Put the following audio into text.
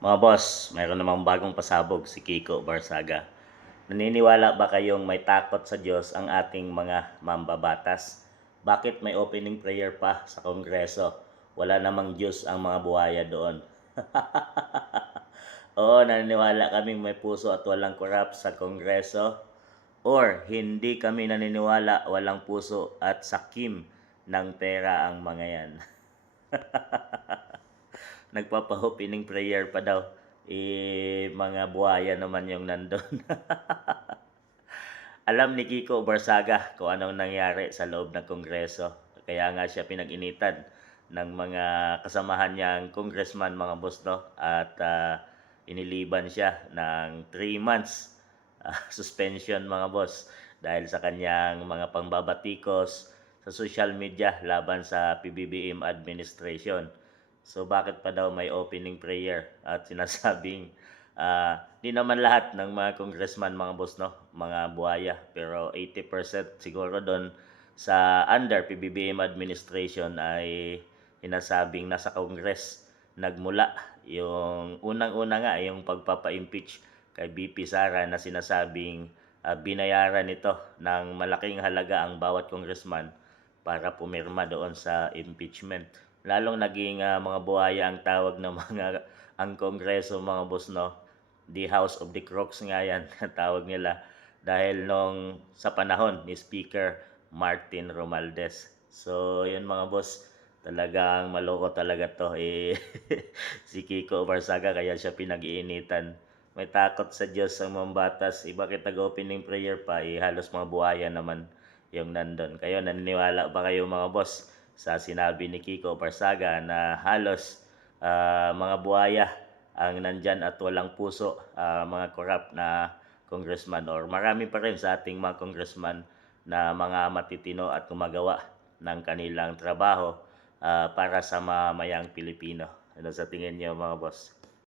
Mga boss, mayroon namang bagong pasabog si Kiko Barsaga. Naniniwala ba kayong may takot sa Diyos ang ating mga mambabatas? Bakit may opening prayer pa sa Kongreso? Wala namang Diyos ang mga buhaya doon. Oo, naniniwala kaming may puso at walang korap sa Kongreso. Or hindi kami naniniwala walang puso at sakim ng pera ang mga yan. Nagpapa-opening prayer pa daw. Mga buhaya naman yung nandun. Alam ni Kiko Barsaga kung anong nangyari sa loob ng Kongreso. Kaya nga siya pinag-initan ng mga kasamahan niyang congressman, mga boss, no? At iniliban siya ng 3 months suspension, mga boss, dahil sa kanyang mga pangbabatikos sa social media laban sa PBBM administration. So bakit pa daw may opening prayer at sinasabing di naman lahat ng mga congressman, mga boss, no, mga buhaya, pero 80% siguro doon sa under PBBM administration ay sinasabing nasa Congress nagmula yung unang-una nga yung pagpapa-impeach kay BP Sara na sinasabing binayaran nito ng malaking halaga ang bawat congressman para pumirma doon sa impeachment. Lalong naging mga buhaya ang tawag ng mga ang Kongreso, mga boss, no. The House of the Crooks nga yan ang tawag nila dahil nung sa panahon ni Speaker Martin Romualdez. So, yun, mga boss, talagang maloko talaga to si Kiko Barsaga, kaya siya pinag-iinitan. May takot sa Diyos ang mga batas. Bakit nag-opening prayer pa? Halos mga buhaya naman yung nandun. Kayo, naniniwala ba kayo, mga boss, sa sinabi ni Kiko Barsaga na halos mga buhaya ang nandyan at walang puso, mga corrupt na congressman, or marami pa rin sa ating mga congressman na mga matitino at gumagawa ng kanilang trabaho para sa mamayang Pilipino. Ano sa tingin niyo, mga boss?